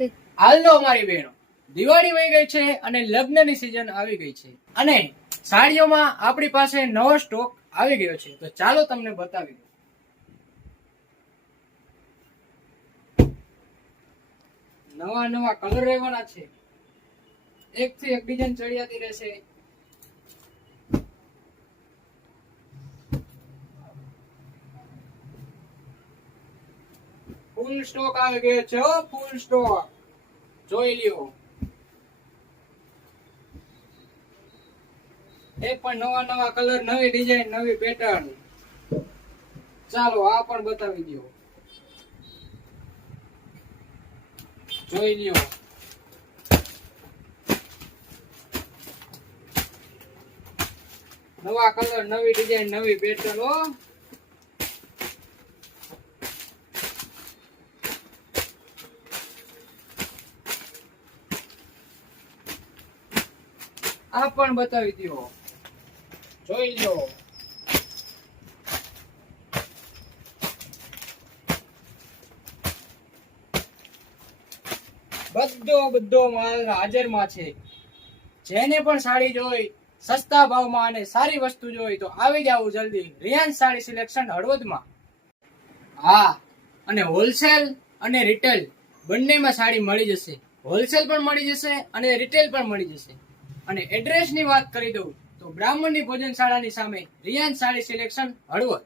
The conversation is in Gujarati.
હાલો મારી બહેનો, દિવાળી વહી ગઈ છે અને લગ્નની સિઝન આવી ગઈ છે અને સાડીઓમાં આપણી પાસે નવો સ્ટોક આવી ગયો છે. તો ચાલો તમને બતાવી દઉં. નવા નવા કલર રહેવાના છે, એક થી એક ડિઝાઇન ચડિયાતી રહેશે. ફૂલ સ્ટોક આવી ગયો છે, ફૂલ સ્ટોક જોઈ લ્યો. એ પણ નવા નવા કલર, નવી ડિઝાઇન, નવી પેટર્ન. ચાલો આ પણ બતાવી દો, જોઈ લ્યો. નવા કલર, નવી ડિઝાઇન, નવી પેટર્ન. આ પણ બતાવી દો, જોઈ લો. બધો માલ હાજરમાં છે. જેને પણ સાડી જોઈ સસ્તા ભાવમાં અને સારી વસ્તુ જોઈ તો આવી જાવ જલ્દી રિયાન્સ સાડી સિલેક્શન હળવદમાં. હા, અને હોલસેલ અને રિટેલ બંનેમાં સાડી મળી જશે. હોલસેલ પણ મળી જશે અને રિટેલ પણ મળી જશે. અને એડ્રેસની વાત કરી દઉં તો બ્રાહ્મણની ભોજનશાળાની સામે રિયાન્સ સાડી સિલેક્શન હળવદ.